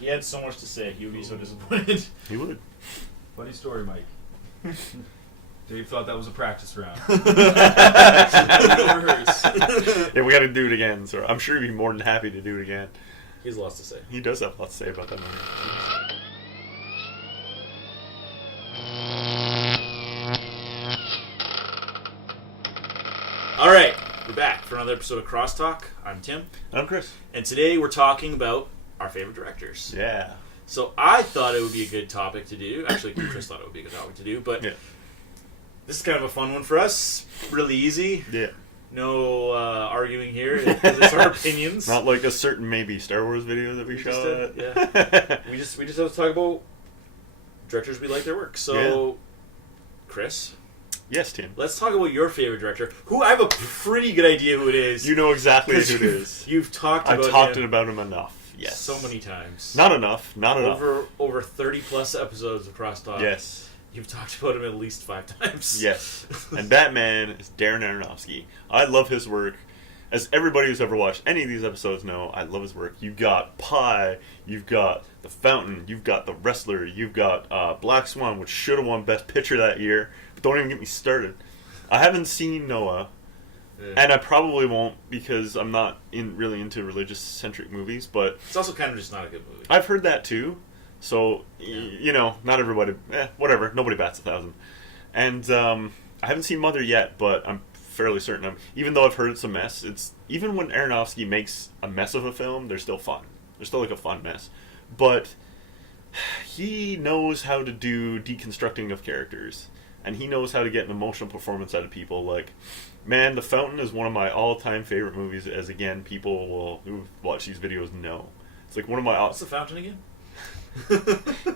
He had so much to say. He would be so disappointed. He would. Funny story, Mike. Dave thought that was a practice round. Yeah, we got to do it again. So I'm sure he'd be more than happy to do it again. He has lots to say. He does have lots to say about that movie. All right, we're back for another episode of Crosstalk. I'm Tim. I'm Chris. And today we're talking about our favorite directors. Yeah. So I thought it would be a good topic to do. Actually, Chris thought it would be a good topic to do, but Yeah. this is kind of a fun one for us. Really easy. Yeah. No arguing here. It's our opinions. Not like a certain maybe Star Wars video that we showed. Yeah. we just have to talk about directors we like their work. So, Chris, Yes, Tim. let's talk about your favorite director, who I have a pretty good idea who it is. You know exactly who it is. You've talked I've about talked him about him enough. Yes. so many times. Not enough. Not enough. Over 30 plus episodes of Crosstalk. Yes. You've talked about him at least 5 times. Yes. And that man is Darren Aronofsky. I love his work. As everybody who's ever watched any of these episodes know, I love his work. You've got Pi, you've got The Fountain, you've got The Wrestler, you've got Black Swan, which should have won Best Picture that year. But don't even get me started. I haven't seen Noah, and I probably won't because I'm not really into religious-centric movies, but It's also kind of just not a good movie. I've heard that too. So, you know, not everybody, whatever, nobody bats 1,000. And I haven't seen Mother yet, but I'm fairly certain even though I've heard it's a mess, even when Aronofsky makes a mess of a film, they're still fun. They're still like a fun mess. But he knows how to do deconstructing of characters, and he knows how to get an emotional performance out of people. Like, man, The Fountain is one of my all-time favorite movies, as again, people who watch these videos know. It's like one of my... What's The Fountain again?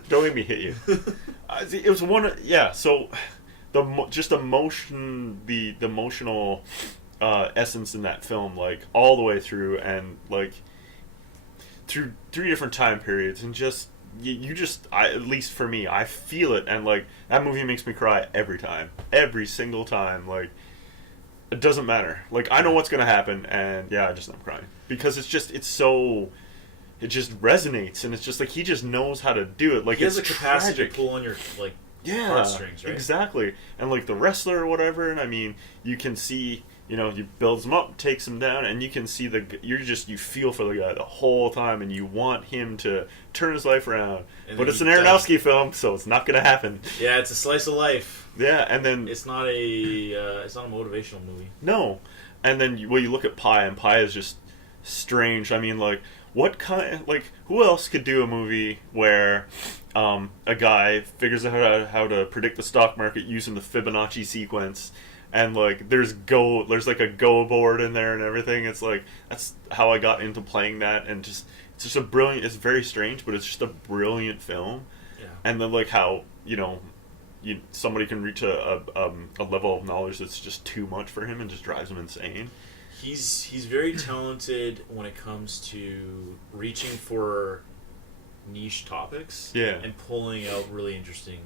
Don't make me hit you. It was one... Yeah, so... just emotion, the emotional essence in that film, like, all the way through, and, like, through 3 different time periods, and just... at least for me, I feel it, and like that movie makes me cry every time, every single time. Like, it doesn't matter. Like, I know what's gonna happen, and yeah, I just end up crying because it just resonates, and it's just like he just knows how to do it. Like, he has it's a capacity tragic. to pull on your heartstrings, right? Exactly. And like The Wrestler or whatever, and I mean, you can see, you know, he builds him up, takes him down, and you can see you feel for the guy the whole time, and you want him to turn his life around. But it's an Aronofsky film, so it's not going to happen. Yeah, it's a slice of life. Yeah, and then it's not a motivational movie. No, and then you look at Pi, and Pi is just strange. I mean, like, who else could do a movie where a guy figures out how to predict the stock market using the Fibonacci sequence, and like there's like a Go board in there and everything. It's like, that's how I got into playing that, and it's just a brilliant. It's very strange, but it's just a brilliant film. Yeah. And then like how somebody can reach a level of knowledge that's just too much for him and just drives him insane. He's very talented when it comes to reaching for niche topics, and pulling out really interesting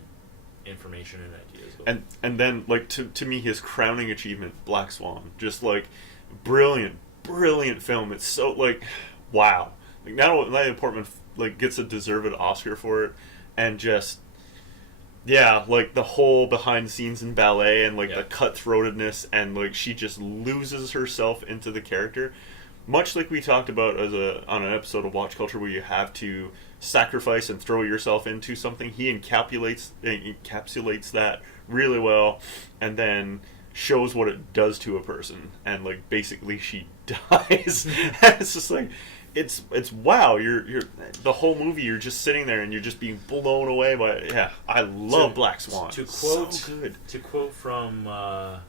information and ideas. And then, like, to me, his crowning achievement, Black Swan, just like brilliant film. It's so like, wow. Like, Natalie Portman like gets a deserved Oscar for it, and just like the whole behind the scenes in ballet, and like the cutthroatedness, and like she just loses herself into the character, much like we talked about on an episode of Watch Culture, where you have to sacrifice and throw yourself into something. He encapsulates that really well, and then shows what it does to a person, and like basically she dies. It's just like, it's wow. You're the whole movie, you're just sitting there and you're just being blown away by I love Black Swan. To quote, so good. To quote from no,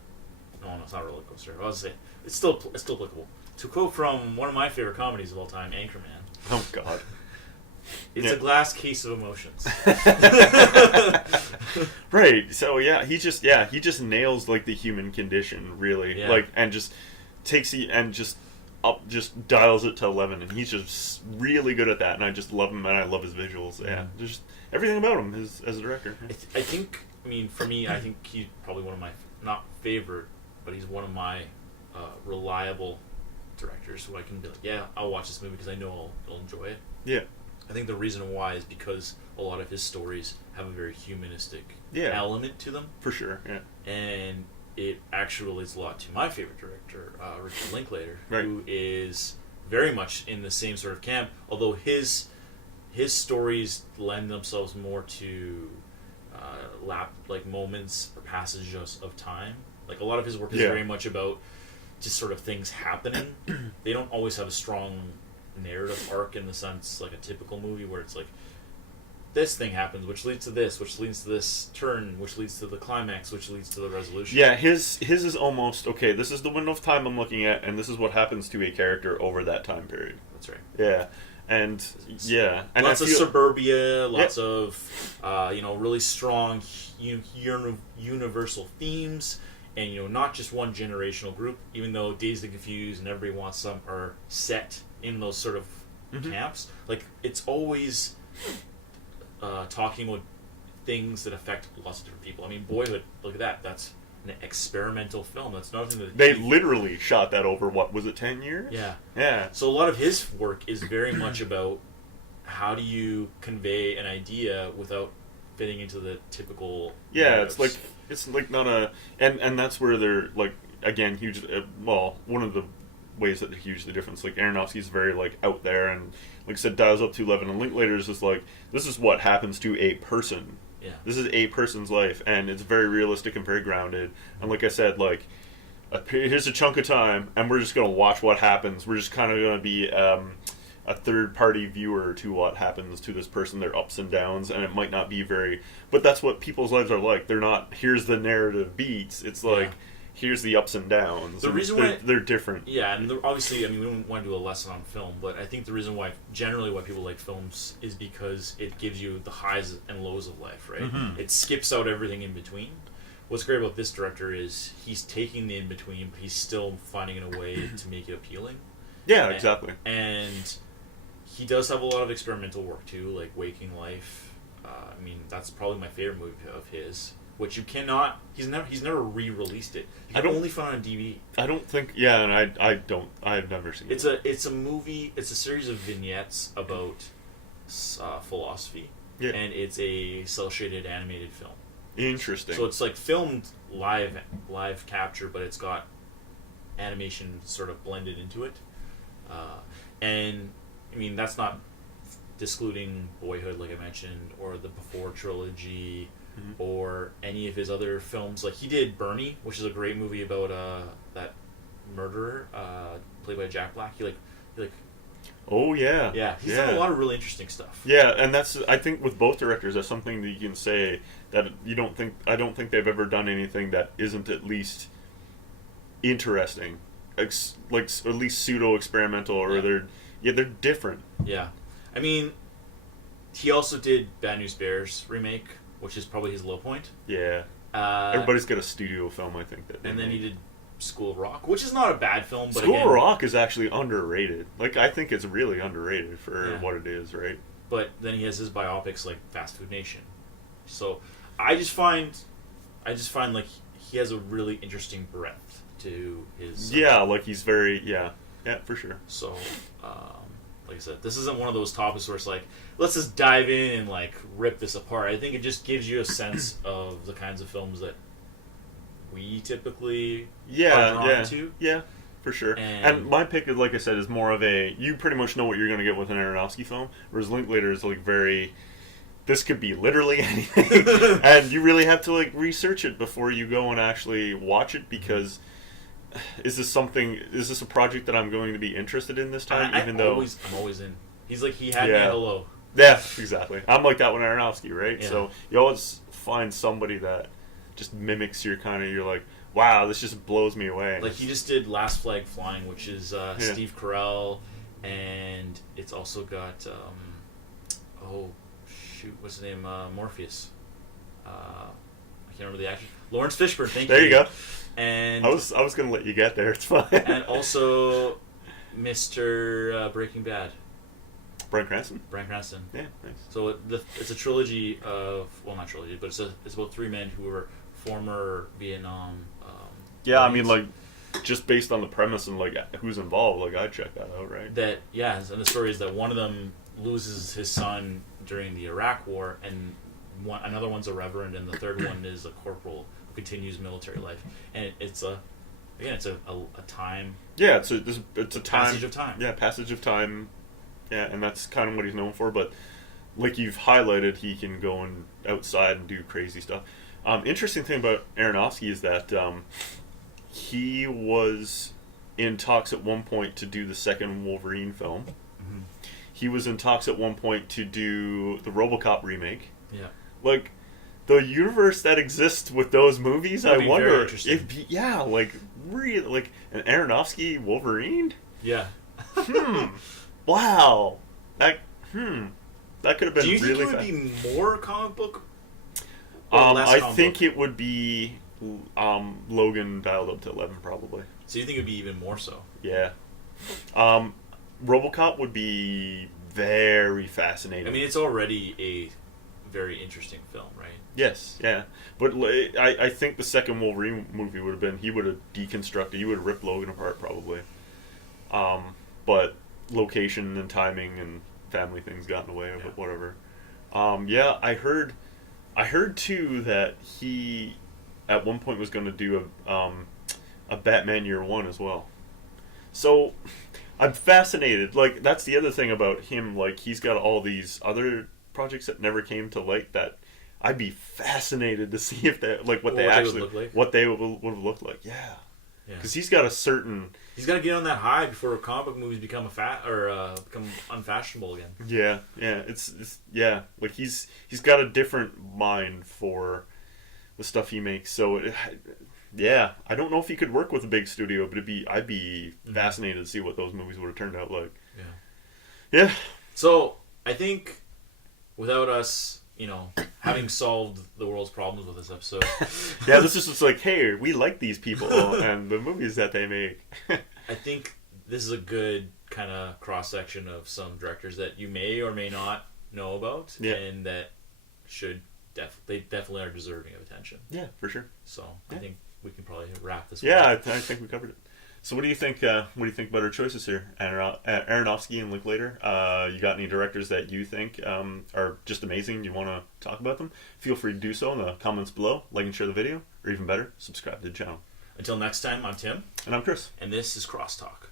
it's not a roller coaster. I was gonna say it's still applicable. To quote from one of my favorite comedies of all time, Anchorman. Oh God. It's a glass case of emotions. Right. So he just nails like the human condition, really. Yeah. Like, and just takes it and just dials it to 11, and he's just really good at that, and I just love him, and I love his visuals. Yeah. Just everything about him as a director. I think, for me, I think he's probably one of my, not favorite, but he's one of my reliable directors who I can be like, I'll watch this movie because I know I'll enjoy it. Yeah. I think the reason why is because a lot of his stories have a very humanistic element to them. For sure, yeah. And it actually relates a lot to my favorite director, Richard Linklater, right. who is very much in the same sort of camp, although his stories lend themselves more to moments or passages of time. Like, a lot of his work is very much about just sort of things happening. They don't always have a strong narrative arc in the sense like a typical movie where it's like, this thing happens, which leads to this, which leads to this turn, which leads to the climax, which leads to the resolution. Yeah, his is almost, okay, this is the window of time I'm looking at, and this is what happens to a character over that time period. That's right. Yeah. And, yeah. And lots of suburbia, lots of, really strong universal themes, and, not just one generational group, even though Dazed and Confused and Everybody Wants Some are set in those sort of camps. Like, it's always talking about things that affect lots of different people. I mean, Boyhood, look at that. That's an experimental film. That's nothing that... They literally shot that over, 10 years? Yeah. Yeah. So a lot of his work is very much about how do you convey an idea without fitting into the typical... Yeah, narratives. it's like not a... And that's where they're, like, again, huge... one of the ways that they're hugely different. Like, Aronofsky's very, like, out there, and, like I said, dials up to 11, and Linklater's just like, this is what happens to a person. Yeah. This is a person's life, and it's very realistic and very grounded. And like I said, like, here's a chunk of time, and we're just going to watch what happens. We're just kind of going to be a third-party viewer to what happens to this person, their ups and downs, and it might not be very... But that's what people's lives are like. They're not, here's the narrative beats. It's like... Here's the ups and downs. The reason why they're different. Yeah, and obviously, I mean, we don't want to do a lesson on film, but I think the reason why people like films is because it gives you the highs and lows of life, right? Mm-hmm. It skips out everything in between. What's great about this director is he's taking the in between, but he's still finding a way to make it appealing. Yeah, exactly. And he does have a lot of experimental work too, like Waking Life. I mean, that's probably my favorite movie of his. Which you cannot... He's never re-released it. You can only find it on DVD. I don't think... Yeah, and I've never seen it. It's a movie... It's a series of vignettes about philosophy. Yeah. And it's a cel-shaded animated film. Interesting. So it's like filmed live capture, but it's got animation sort of blended into it. And, I mean, that's not discluding Boyhood, like I mentioned, or the Before trilogy... or any of his other films. Like, he did Bernie, which is a great movie about that murderer played by Jack Black. He oh yeah, he's done a lot of really interesting stuff. Yeah, and that's, I think with both directors, that's something that you can say that I don't think they've ever done anything that isn't at least interesting, like at least pseudo experimental, or they're different. Yeah, I mean, he also did Bad News Bears remake, which is probably his low point. Yeah. Everybody's got a studio film, I think. And then he did School of Rock, which is not a bad film, but School of Rock is actually underrated. Like, I think it's really underrated for what it is, right? But then he has his biopics like Fast Food Nation. So I just find like he has a really interesting breadth to his... like he's very... Yeah, for sure. So... like I said, this isn't one of those topics where it's like, let's just dive in and like rip this apart. I think it just gives you a sense of the kinds of films that we typically are drawn to. Yeah, for sure. And my pick, is, like I said, is more of a, you pretty much know what you're going to get with an Aronofsky film, whereas Linklater is like very, this could be literally anything. And you really have to like research it before you go and actually watch it, because... Is this a project that I'm going to be interested in this time? I'm always in. He's like, he had me at hello. Yeah, exactly. I'm like that with Aronofsky, right? Yeah. So you always find somebody that just mimics your kind of, you're like, wow, this just blows me away. Like, he just did Last Flag Flying, which is Steve Carell, and it's also got, what's his name? Morpheus. I can't remember the actor. Lawrence Fishburne, thank you. There you go. And I was going to let you get there. It's fine. And also, Mr. Breaking Bad. Bryan Cranston. Yeah, nice. So it's a trilogy of, well, not trilogy, but it's about three men who were former Vietnam. I mean, like, just based on the premise and like who's involved, like, I'd check that out, right? And the story is that one of them loses his son during the Iraq War, and another one's a reverend, and the third one is a corporal who continues military life. And it's a time. Yeah, it's a time, passage of time. Yeah, passage of time. Yeah, and that's kind of what he's known for. But like you've highlighted, he can go outside and do crazy stuff. Interesting thing about Aronofsky is that he was in talks at one point to do the second Wolverine film. Mm-hmm. He was in talks at one point to do the RoboCop remake. Yeah. Like, the universe that exists with those movies, I wonder if, really, like, an Aronofsky Wolverine? Yeah. Wow. That could have been really fast. Do you think it would be more comic book? I think it would be Logan dialed up to 11, probably. So you think it would be even more so? Yeah. RoboCop would be very fascinating. I mean, it's already a very interesting film, right? Yes, yeah. But I think the second Wolverine movie would have been, he would have deconstructed, he would have ripped Logan apart, probably. But location and timing and family things got in the way of it, whatever. Yeah, I heard too that he at one point was going to do a Batman Year One as well. So I'm fascinated. Like, that's the other thing about him. Like, he's got all these other projects that never came to light that I'd be fascinated to see if they what they would have looked like. Yeah. Because he's got a certain. He's got to get on that high before comic book movies become become unfashionable again. Yeah, yeah, it's like he's got a different mind for the stuff he makes. So I don't know if he could work with a big studio, but I'd be fascinated to see what those movies would have turned out like. Yeah, yeah. So I think without us, having solved the world's problems with this episode. Yeah, this is just like, hey, we like these people and the movies that they make. I think this is a good kind of cross-section of some directors that you may or may not know about, and that they definitely are deserving of attention. Yeah, for sure. So I think we can probably wrap this. Yeah, I think we covered it. So what do you think? What do you think about our choices here, Aronofsky and Linklater? You got any directors that you think are just amazing? You want to talk about them? Feel free to do so in the comments below. Like and share the video, or even better, subscribe to the channel. Until next time, I'm Tim, and I'm Chris, and this is Crosstalk.